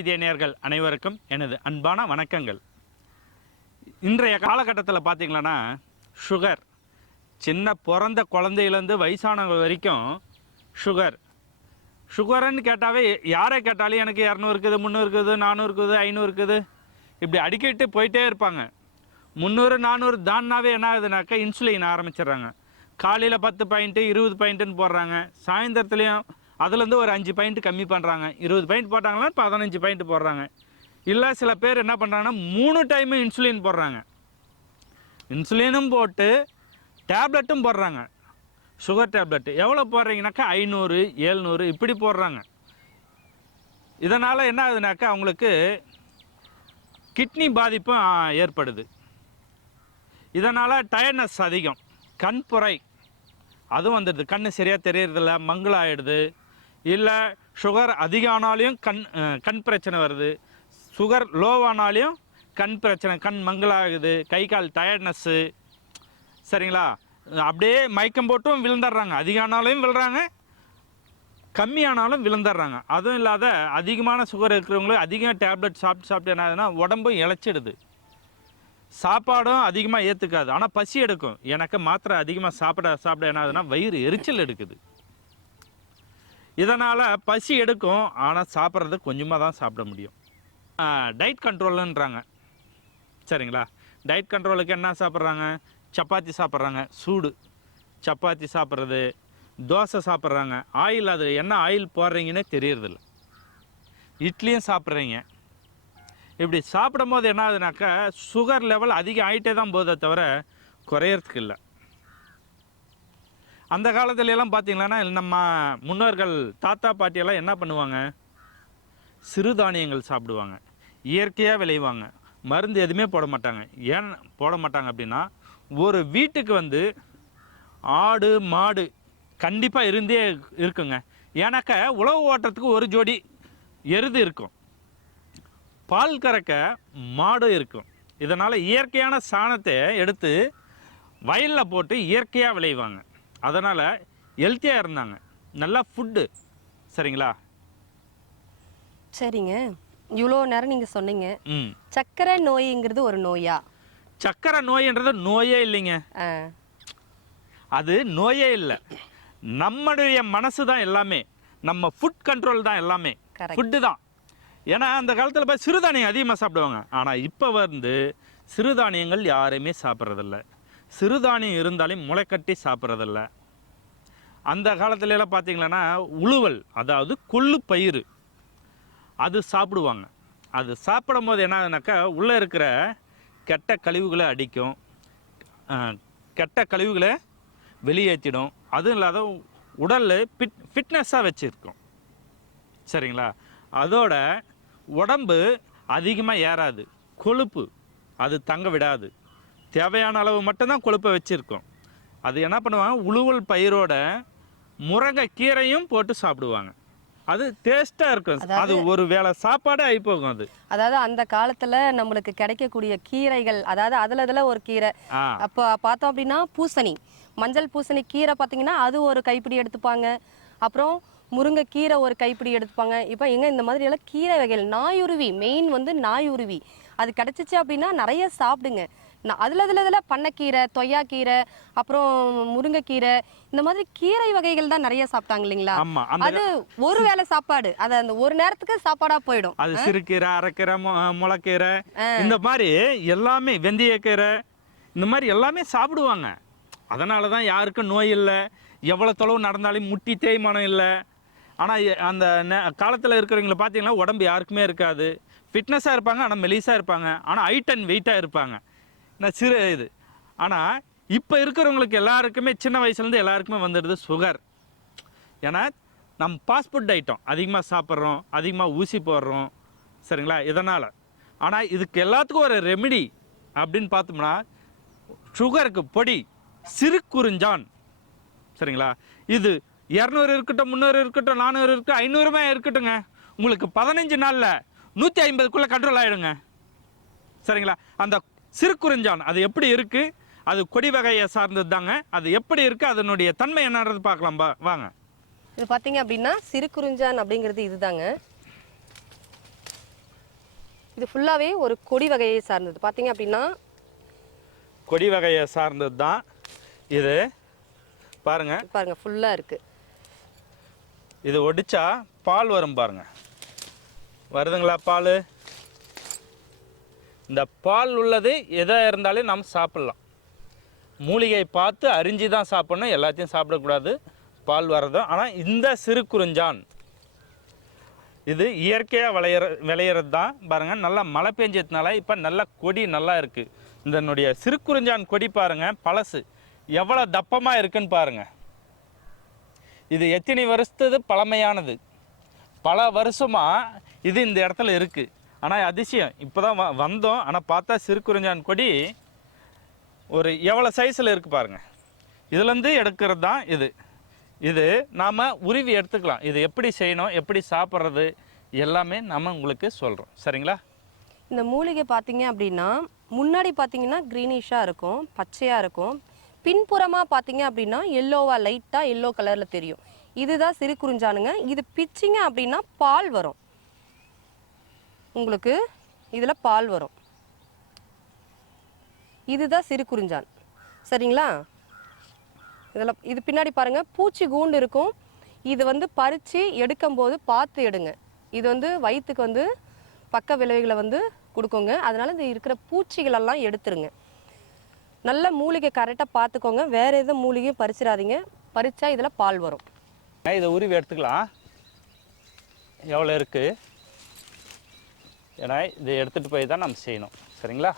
வைத்திய நேர்கள் அனைவருக்கும் எனது அன்பான வணக்கங்கள். இன்றைய காலகட்டத்தில் பார்த்தீங்களன்னா சுகர் சின்ன பிறந்த குழந்தையிலேருந்து வயசானவங்க வரைக்கும் சுகர் சுகருன்னு கேட்டாவே யாரை கேட்டாலும் எனக்கு இரநூறு இருக்குது முந்நூறு இருக்குது நானூறு இருக்குது ஐநூறு இருக்குது. இப்படி அடிக்கிட்டு போயிட்டே இருப்பாங்க. முந்நூறு நானூறு தான்னாவே என்ன ஆகுதுனாக்கா இன்சுலின் ஆரம்பிச்சிடுறாங்க. காலையில் பத்து பாயிண்ட்டு இருபது பாயிண்ட்டுன்னு போடுறாங்க. சாயந்தரத்துலேயும் அதுலேருந்து ஒரு அஞ்சு பாயிண்ட் கம்மி பண்ணுறாங்க இருபது பாயிண்ட் போட்டாங்கன்னா பதினஞ்சு பாயிண்ட் போடுறாங்க. இல்லை சில பேர் என்ன பண்ணுறாங்கன்னா மூணு டைமு இன்சுலின் போடுறாங்க. இன்சுலினும் போட்டு டேப்லெட்டும் போடுறாங்க. சுகர் டேப்லெட் எவ்வளோ போடுறீங்கனாக்கா ஐநூறு ஏழ்நூறு இப்படி போடுறாங்க. இதனால் என்ன ஆகுதுனாக்கா அவங்களுக்கு கிட்னி பாதிப்பும் ஏற்படுது. இதனால் டயர்னஸ் அதிகம். கண் புரை. அதுவும் வந்துடுது. கண் சரியாக தெரியறதில்ல. மங்களாயிடுது இல்லை சுகர் அதிகமானாலையும் கண் கண் பிரச்சனை வருது. சுகர் லோவானாலையும் கண் பிரச்சனை கண் மங்களாகுது கை கால் டயர்ட்னஸ்ஸு சரிங்களா? அப்படியே மயக்கம் போட்டும் விழுந்துடுறாங்க. அதிகமானாலையும் விழுறாங்க கம்மியானாலும் விழுந்துடுறாங்க. அதுவும் இல்லாத அதிகமான சுகர் இருக்கிறவங்களும் அதிகம் டேப்லெட் சாப்பிட்டு சாப்பிட்டு என்ன ஆகுதுன்னா உடம்பும் இழைச்சிடுது. சாப்பாடும் அதிகமாக ஏற்றுக்காது ஆனால் பசி எடுக்கும். எனக்கு மாத்திரை அதிகமாக சாப்பிட சாப்பிட என்ன ஆகுதுன்னா வயிறு எரிச்சல் எடுக்குது. இதனால் பசி எடுக்கும் ஆனால் சாப்பிட்றது கொஞ்சமாக தான் சாப்பிட முடியும். டயட் கண்ட்ரோலுன்றாங்க சரிங்களா? டயட் கண்ட்ரோலுக்கு என்ன சாப்பிட்றாங்க? சப்பாத்தி சாப்பிட்றாங்க சூடு. சப்பாத்தி சாப்பிட்றது தோசை சாப்பிட்றாங்க. ஆயில் அது என்ன ஆயில் போடுறீங்கன்னே தெரியறதில்ல. இட்லியும் சாப்பிட்றீங்க. இப்படி சாப்பிடும் போது என்ன ஆகுதுனாக்கா சுகர் லெவல் அதிகம் ஆகிட்டே தான் போதே தவிர குறையறதுக்கு இல்லை. அந்த காலத்துல எல்லாம் நம்ம முன்னோர்கள் தாத்தா பாட்டியெல்லாம் என்ன பண்ணுவாங்க? சிறுதானியங்கள் சாப்பிடுவாங்க. இயற்கையாக விளைவாங்க. மருந்து எதுவுமே போட மாட்டாங்க. ஏன் போட மாட்டாங்க அப்படின்னா ஒரு வீட்டுக்கு வந்து ஆடு மாடு கண்டிப்பாக இருந்தே இருக்குங்க. ஏன்னாக்க உழவு ஓட்டுறதுக்கு ஒரு ஜோடி எருது இருக்கும். பால் கறக்க மாடு இருக்கும். இதனால் இயற்கையான சாணத்தை எடுத்து வயலில் போட்டு இயற்கையாக விளைவாங்க. அதனால் ஹெல்த்தியாக இருந்தாங்க. நல்லா ஃபுட்டு சரிங்களா? சரிங்க. இவ்வளோ நேரம் நீங்கள் சொன்னீங்க. ம். சர்க்கரை நோய்ங்கிறது ஒரு நோயா? சக்கரை நோய்ன்றது நோயே இல்லைங்க. அது நோயே இல்லை. நம்மளுடைய மனசு தான் எல்லாமே. நம்ம ஃபுட் கண்ட்ரோல் தான் எல்லாமே. ஃபுட்டு தான். ஏன்னா அந்த காலத்தில் போய் சிறுதானியம் அதிகமாக சாப்பிடுவாங்க. ஆனால் இப்போ வந்து சிறுதானியங்கள் யாருமே சாப்பிட்றதில்ல. சிறுதானியம் இருந்தாலும் முளைக்கட்டி சாப்பிட்றதில்ல. அந்த காலத்துலலாம் எல்லாம் உழுவல் அதாவது கொள்ளு பயிர் அது சாப்பிடுவாங்க. அது சாப்பிடும் போது என்ன உள்ளே இருக்கிற கெட்ட கழிவுகளை அடிக்கும். கெட்ட கழிவுகளை வெளியேற்றிடும். அதுவும் இல்லாத உடலில் ஃபிட் ஃபிட்னஸாக வச்சுருக்கும். சரிங்களா? அதோட உடம்பு அதிகமாக ஏறாது. கொழுப்பு அது தங்க விடாது. தேவையான அளவு மட்டும்தான் கொழுப்பை வச்சுருக்கோம். அது என்ன பண்ணுவாங்க? உழுவல் பயிரோட முருங்கை கீரையும் போட்டு சாப்பிடுவாங்க. அது டேஸ்ட்டாக இருக்கும். அது ஒரு வேளை சாப்பாடே ஆகி போகும் அது. அதாவது அந்த காலத்துல நம்மளுக்கு கிடைக்கக்கூடிய கீரைகள் அதாவது அதுல இதுல ஒரு கீரை. அப்போ பார்த்தோம் அப்படின்னா பூசணி. மஞ்சள் பூசணி கீரை பார்த்தீங்கன்னா அது ஒரு கைப்பிடி எடுத்துப்பாங்க. அப்புறம் முருங்கைக்கீரை ஒரு கைப்பிடி எடுத்துப்பாங்க. இப்போ எங்க இந்த மாதிரி எல்லாம் கீரை வகைகள் நாயுருவி மெயின் வந்து நாயுருவி. அது கிடைச்சிச்சு அப்படின்னா நிறைய சாப்பிடுங்க. நான் அதில் அதில் இதில் பண்ணைக்கீரை தொய்யாக்கீரை அப்புறம் முருங்கைக்கீரை இந்த மாதிரி கீரை வகைகள் தான் நிறைய சாப்பிட்டாங்க இல்லைங்களா? அது ஒரு வேளை சாப்பாடு. அது அந்த ஒரு நேரத்துக்கு சாப்பாடா போயிடும். அது சிறுகீரை அரைக்கீரை முளைக்கீரை இந்த மாதிரி எல்லாமே வெந்தயக்கீரை இந்த மாதிரி எல்லாமே சாப்பிடுவாங்க. அதனால தான் யாருக்கும் நோய் இல்லை. எவ்வளோ தொலைவு நடந்தாலும் முட்டி தேய்மானம் இல்லை. ஆனால் அந்த காலத்தில் இருக்கிறவங்கள பார்த்தீங்கன்னா உடம்பு யாருக்குமே இருக்காது. ஃபிட்னஸாக இருப்பாங்க ஆனால் மெலிசாக இருப்பாங்க. ஆனால் ஹைட் அண்ட் வெயிட்டாக இருப்பாங்க. நான் சிறு இது. ஆனால் இப்போ இருக்கிறவங்களுக்கு எல்லாருக்குமே சின்ன வயசுலேருந்து எல்லாருக்குமே வந்துடுது சுகர். ஏன்னா நம்ம ஃபாஸ்ட் ஐட்டம் அதிகமாக சாப்பிட்றோம் அதிகமாக ஊசி போடுறோம் சரிங்களா? இதனால். ஆனால் இதுக்கு எல்லாத்துக்கும் ஒரு ரெமெடி அப்படின்னு பார்த்தோம்னா சுகருக்கு பொடி சிறு குறிஞ்சான் சரிங்களா? இது இரநூறு இருக்கட்டும் முந்நூறு இருக்கட்டும் நானூறு இருக்கட்டும் ஐநூறுமே இருக்கட்டுங்க. உங்களுக்கு பதினஞ்சு நாளில் நூற்றி ஐம்பதுக்குள்ளே கண்ட்ரோல் ஆகிடுங்க சரிங்களா? அந்த சிறு குறிஞ்சான் அது எப்படி இருக்குது அது கொடி வகையை சார்ந்தது தாங்க அது எப்படி இருக்குது அதனுடைய தன்மை என்னன்றது பார்க்கலாம். வாங்க. இது பார்த்தீங்க அப்படின்னா சிறு குறிஞ்சான் அப்படிங்கிறது இதுதாங்க. இது ஃபுல்லாகவே ஒரு கொடி வகையை சார்ந்தது. பார்த்தீங்க அப்படின்னா கொடி வகையை சார்ந்தது தான் இது. பாருங்க. பாருங்க ஃபுல்லாக இருக்குது இது ஒடிச்சா பால் வரும் பாருங்க. வருதுங்களா பால்? இந்த பால் உள்ளது எதாக இருந்தாலும் நம்ம சாப்பிட்லாம். மூலிகை பார்த்து அரிஞ்சு தான் சாப்பிட்ணும் எல்லாத்தையும் சாப்பிடக்கூடாது. பால் வர்றதும் ஆனால் இந்த சிறு குறிஞ்சான் இது இயற்கையாக விளையிற விளையிறது தான் பாருங்கள் நல்லா மழை பெஞ்சதுனால இப்போ நல்லா கொடி நல்லா இருக்குது இதனுடைய சிறு குறிஞ்சான் கொடி பாருங்கள் பழசு. எவ்வளோ தப்பமாக இருக்குன்னு பாருங்கள் இது எத்தனை வருஷத்துது பழமையானது. பல வருஷமாக இது இந்த இடத்துல இருக்குது ஆனால் அதிசயம். இப்போ தான் வந்தோம். ஆனால் பார்த்தா சிறுகுறிஞ்சான் கொடி ஒரு எவ்வளோ சைஸில் இருக்குது பாருங்கள் இதுலேருந்து எடுக்கிறது தான் இது. இது நாம் உருவி எடுத்துக்கலாம். இது எப்படி செய்யணும் எப்படி சாப்பிட்றது எல்லாமே நம்ம உங்களுக்கு சொல்கிறோம் சரிங்களா? இந்த மூலிகை பார்த்தீங்க அப்படின்னா முன்னாடி பார்த்தீங்கன்னா க்ரீனிஷாக இருக்கும் பச்சையாக இருக்கும். பின்புறமாக பார்த்தீங்க அப்படின்னா எல்லோவாக லைட்டாக எல்லோ கலரில் தெரியும். இதுதான் சிறு குறிஞ்சானுங்க. இது பிச்சிங்க அப்படின்னா பால் வரும். உங்களுக்கு இதில் பால் வரும். இதுதான் சிறு குறிஞ்சான். சரிங்களா? இதில் இது பின்னாடி பாருங்கள் பூச்சி கூண்டு இருக்கும். இது வந்து பறித்து எடுக்கும்போது பார்த்து எடுங்க. இது வந்து வயிற்றுக்கு வந்து பக்க விளைவுகளை வந்து கொடுக்குங்க. அதனால் இந்த இருக்கிற பூச்சிகளெல்லாம் எடுத்துருங்க. நல்ல மூலிகை கரெக்டாக பார்த்துக்கோங்க. வேறு எதுவும் மூலிகையும் பறிச்சிடாதீங்க. பறித்தா இதில் பால் வரும். இதை உருவி எடுத்துக்கலாம். எவ்வளோ இருக்குது ஏன்னா இதை எடுத்துகிட்டு போய் தான் நம்ம செய்யணும். சரிங்களா?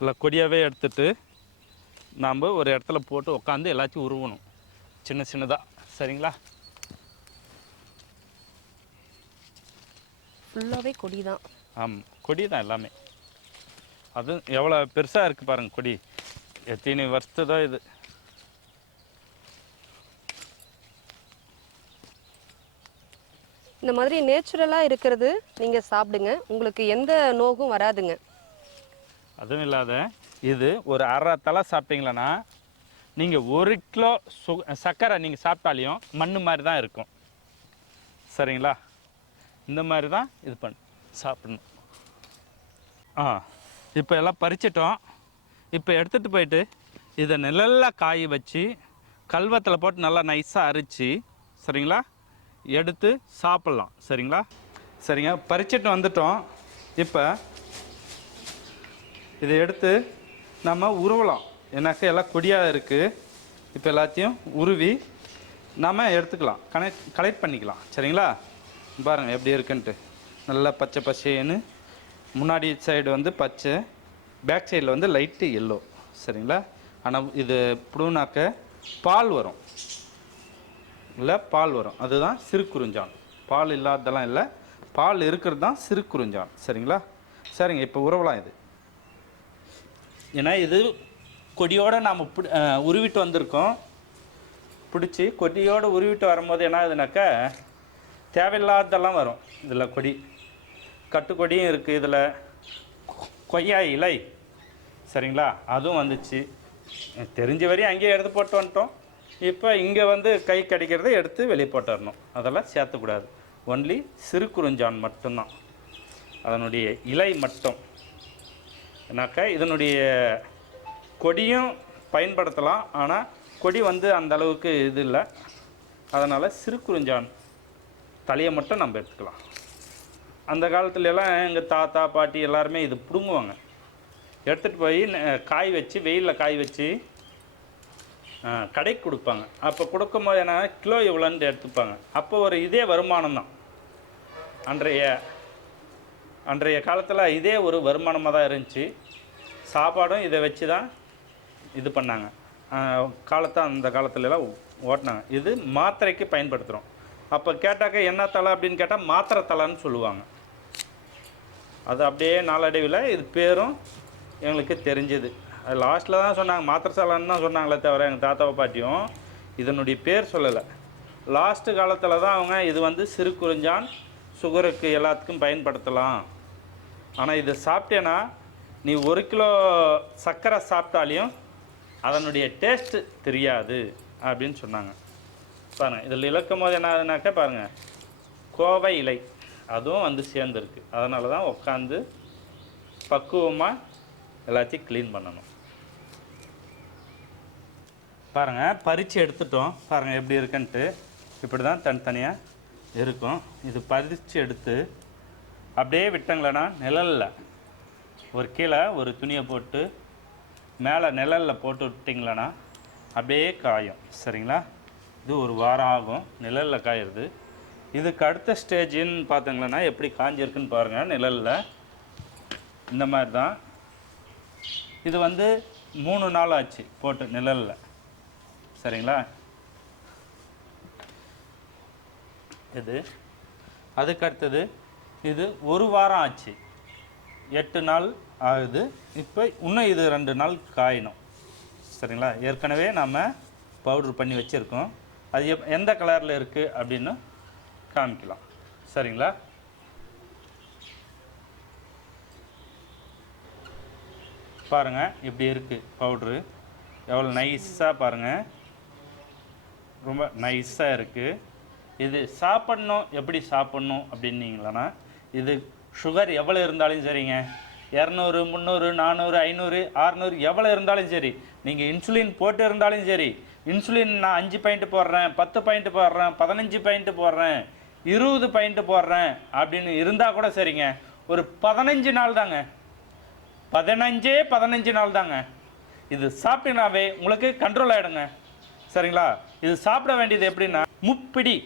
இல்லை கொடியாகவே எடுத்துட்டு நாம் ஒரு இடத்துல போட்டு உட்காந்து எல்லாத்தையும் உருவணும். சின்ன சின்னதாக சரிங்களா? ஃபுல்லாகவே கொடி தான். ஆமாம் கொடி தான் எல்லாமே. அது எவ்வளோ பெருசாக இருக்குது பாருங்கள் கொடி. எத்தனை வருஷத்து தான் இது? இந்த மாதிரி நேச்சுரலாக இருக்கிறது நீங்கள் சாப்பிடுங்க. உங்களுக்கு எந்த நோகும் வராதுங்க. அதுவும் இல்லாத இது ஒரு அரை தலை சாப்பிட்டீங்களன்னா நீங்கள் ஒரு கிலோ சு சர்க்கரை நீங்கள் சாப்பிட்டாலையும் மண் மாதிரி தான் இருக்கும். சரிங்களா? இந்த மாதிரி தான் இது பண்ண சாப்பிடணும். ஆ இப்போ எல்லாம் பறிச்சிட்டோம். இப்போ எடுத்துகிட்டு போயிட்டு இதை நிழலில் காய வச்சு கல்வத்தில் போட்டு நல்லா நைஸாக அரிச்சு சரிங்களா? எடுத்து சாப்பிட்லாம். சரிங்களா? சரிங்க. பறிச்சிட்டு வந்துட்டோம். இப்போ இதை எடுத்து நம்ம உருவலாம். எனக்கு எல்லாம் கொடியாக இருக்குது இப்போ எல்லாத்தையும் உருவி நம்ம எடுத்துக்கலாம். கனெக்ட் கலெக்ட் பண்ணிக்கலாம். சரிங்களா? பாருங்கள் எப்படி இருக்குன்ட்டு. நல்லா பச்சை பச்சைன்னு முன்னாடி சைடு வந்து பச்சை பேக் சைடில் வந்து லைட்டு எல்லோ சரிங்களா? ஆனால் இது புடுனாக்க பால் வரும். இல்லை பால் வரும். அதுதான் சிறு குறிஞ்சான். பால் இல்லாததெல்லாம் இல்லை. பால் இருக்கிறது தான் சிறு குறிஞ்சான். சரிங்களா? சரிங்க இப்போ உறவலாம் இது. ஏன்னா இது கொடியோடு நாம் பிடி உருவிட்டு வந்திருக்கோம். பிடிச்சி கொடியோடு உருவிட்டு வரும்போது என்ன ஆகுதுனாக்கா தேவையில்லாததெல்லாம் வரும். இதில் கொடி. கட்டுக்கொடியும் இருக்குது இதில். கொய்யா இலை. சரிங்களா? அதுவும் வந்துச்சு. தெரிஞ்ச வரையும் அங்கேயே எடுத்து போட்டு வந்துட்டோம். இப்போ இங்கே வந்து கை கிடைக்கிறத எடுத்து வெளியே போட்டுடணும் அதெல்லாம் சேர்த்துக்கூடாது ஒன்லி சிறு குறிஞ்சான் மட்டும்தான். அதனுடைய இலை மட்டும். ஏன்னாக்கா இதனுடைய கொடியும் பயன்படுத்தலாம். ஆனால் கொடி வந்து அந்த அளவுக்கு இது இல்லை. அதனால் சிறு குறிஞ்சான் தலையை மட்டும் நம்ம எடுத்துக்கலாம். அந்த காலத்துலலாம் எங்கள் தாத்தா பாட்டி எல்லாருமே இது பிடுங்குவாங்க. எடுத்துகிட்டு போய் காய் வச்சு வெயிலில் காய் வச்சு கடைக்கு கொடுப்பாங்க. அப்போ கொடுக்கும்போது என்ன கிலோ இவ்வளோன்ட்டு எடுத்துப்பாங்க. அப்போ ஒரு இதே வருமானம் தான் அன்றைய அன்றைய காலத்தில் இதே ஒரு வருமானமாக தான் இருந்துச்சு. சாப்பாடும் இதை வச்சு தான் இது பண்ணாங்க. காலத்தை அந்த காலத்துலலாம் ஓட்டினாங்க. இது மாத்திரைக்கு பயன்படுத்துகிறோம் அப்போ கேட்டாக்க என்ன தலை? அப்படின்னு கேட்டால் மாத்திரை தலைன்னு சொல்லுவாங்க. அது அப்படியே நாளடைவில் இது பேரும் எங்களுக்கு தெரிஞ்சது. லாஸ்ட்டில் தான் சொன்னாங்க மாத்திரசாலன்னு தான் சொன்னாங்களே தவிர எங்கள் தாத்தாவை பாட்டியும் இதனுடைய பேர் சொல்லலை. லாஸ்ட்டு காலத்தில் தான் அவங்க இது வந்து சிறு குறிஞ்சான் சுகருக்கு எல்லாத்துக்கும் பயன்படுத்தலாம். ஆனால் இதை சாப்பிட்டேன்னா நீ ஒரு கிலோ சர்க்கரை சாப்பிட்டாலையும் அதனுடைய டேஸ்ட்டு தெரியாது அப்படின்னு சொன்னாங்க. பாருங்கள் இதில் இழக்கும் போது என்ன ஆகுதுனாக்கா பாருங்கள் கோவை இலை அதுவும் வந்து சேர்ந்துருக்கு. அதனால தான் உட்காந்து பக்குவமாக எல்லாத்தையும் க்ளீன் பண்ணணும். பாருங்கள் பறித்து எடுத்துட்டோம். பாருங்கள் எப்படி இருக்குன்ட்டு. இப்படி தான் தனித்தனியாக இருக்கும். இது பறித்து எடுத்து அப்படியே விட்டங்களேன்னா நிழலில். ஒரு கீழே ஒரு துணியை போட்டு மேலே நிழலில் போட்டு விட்டிங்களேன்னா அப்படியே காயும். சரிங்களா? இது ஒரு வாரம் ஆகும் நிழலில் காயுறது. இதுக்கு அடுத்த ஸ்டேஜின்னு பார்த்தீங்களன்னா எப்படி காஞ்சிருக்குன்னு பாருங்கள் நிழலில். இந்த மாதிரி தான் இது வந்து மூணு நாள் ஆச்சு போட்டு நிழலில். சரிங்களா? இது. அதுக்கு அடுத்தது இது ஒரு வாரம் ஆச்சு. எட்டு நாள் ஆகுது. இப்போ இன்னும் இது ரெண்டு நாள் காயணும். சரிங்களா? ஏற்கனவே நாம் பவுடர் பண்ணி வச்சுருக்கோம். அது எப் எந்த கலரில் இருக்குது அப்படின்னு காமிக்கலாம். சரிங்களா? பாருங்கள் இப்படி இருக்குது பவுட்ரு எவ்வளோ நைஸாக பாருங்கள் ரொம்ப நைஸாக இருக்குது இது சாப்பிட்ணும் எப்படி சாப்பிட்ணும் அப்படின்னீங்களா இது சுகர் எவ்வளோ இருந்தாலும் சரிங்க. இரநூறு முந்நூறு நானூறு ஐநூறு அறநூறு எவ்வளோ இருந்தாலும் சரி. நீங்கள் இன்சுலின் போட்டு இருந்தாலும் சரி. இன்சுலின் நான் அஞ்சு பாயிண்ட் போடுறேன் பத்து பாயிண்ட் போடுறேன் பதினஞ்சு பாயிண்ட் போடுறேன் இருபது பாயிண்ட் போடுறேன் அப்படின்னு இருந்தால் கூட சரிங்க. ஒரு பதினஞ்சு நாள் தாங்க. பதினஞ்சே பதினஞ்சு நாள் தாங்க. இது சாப்பிட்டீங்கனாவே உங்களுக்கு கண்ட்ரோல் ஆகிடுங்க சரிங்களா? இது சாப்பிட வேண்டியது எப்படின்னா முப்பிடி.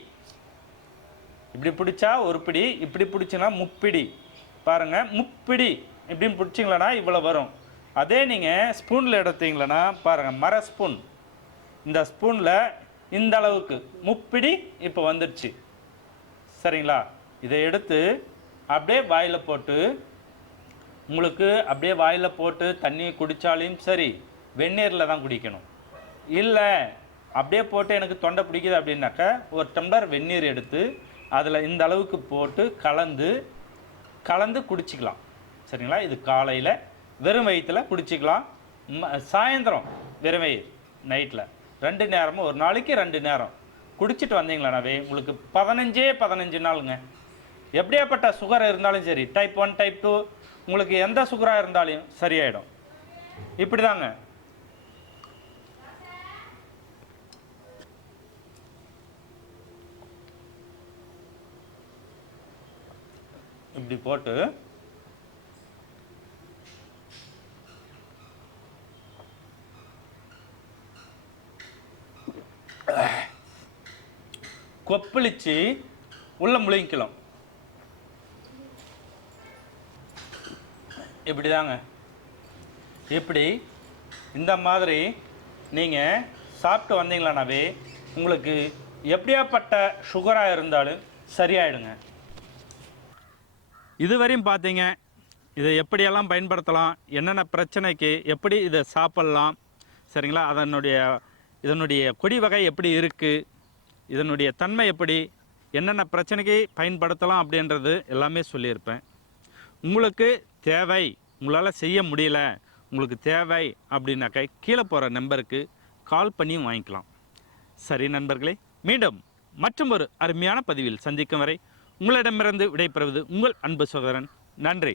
இப்படி பிடிச்சா ஒரு பிடி இப்படி பிடிச்சின்னா முப்பிடி. பாருங்கள் முப்பிடி. இப்படின்னு பிடிச்சிங்களனா இவ்வளோ வரும். அதே நீங்கள் ஸ்பூனில் எடுத்தீங்களன்னா பாருங்கள் மர ஸ்பூன். இந்த ஸ்பூனில் இந்த அளவுக்கு முப்பிடி இப்போ வந்துடுச்சு சரிங்களா? இதை எடுத்து அப்படியே வாயில் போட்டு உங்களுக்கு அப்படியே வாயில் போட்டு தண்ணி குடித்தாலையும் சரி வெந்நீரில் தான் குடிக்கணும். இல்லை அப்படியே போட்டு எனக்கு தொண்டை பிடிக்குது அப்படின்னாக்கா ஒரு டம்ளர் வெந்நீர் எடுத்து அதில் இந்த அளவுக்கு போட்டு கலந்து கலந்து குடிச்சிக்கலாம். சரிங்களா? இது காலையில் வெறும் வயிற்றில் குடிச்சிக்கலாம். சாயந்தரம் வெறும் வயிறு நைட்டில் ரெண்டு நேரமும் ஒரு நாளைக்கு ரெண்டு நேரம். குடிச்சிட்டு வந்தீங்களானாவே உங்களுக்கு பதினஞ்சே பதினஞ்சு நாளுங்க. எப்படியாப்பட்ட சுகர் இருந்தாலும் சரி டைப் ஒன் டைப் டூ உங்களுக்கு எந்த சுகராக இருந்தாலும் சரியாயிடும். இப்படி தாங்க இப்படி போட்டு கொப்பளிச்சு உள்ள முழுங்கிக்கலாம். இப்படி தாங்க இப்படி இந்த மாதிரி நீங்கள் சாப்பிட்டு வந்தீங்களானாவே உங்களுக்கு எப்படியாப்பட்ட சுகராக இருந்தாலும் சரியாயிடுங்க. இதுவரையும் பார்த்தீங்க இதை எப்படியெல்லாம் பயன்படுத்தலாம் என்னென்ன பிரச்சனைக்கு எப்படி இதை சாப்பிட்லாம் சரிங்களா? அதனுடைய இதனுடைய கொடி வகை எப்படி இருக்குது இதனுடைய தன்மை எப்படி என்னென்ன பிரச்சனைக்கு பயன்படுத்தலாம் அப்படின்றது எல்லாமே சொல்லியிருப்பேன். உங்களுக்கு தேவை உங்களால் செய்ய முடியல உங்களுக்கு தேவை அப்படின்னாக்கா கீழே போகிற நம்பருக்கு கால் பண்ணியும் வாங்கிக்கலாம். சரி நண்பர்களே மீண்டும் மற்றும் ஒரு அருமையான பதிவில் சந்திக்கும் வரை உங்களிடமிருந்து விடைபெறுவது உங்கள் அன்பு சகோதரன். நன்றி.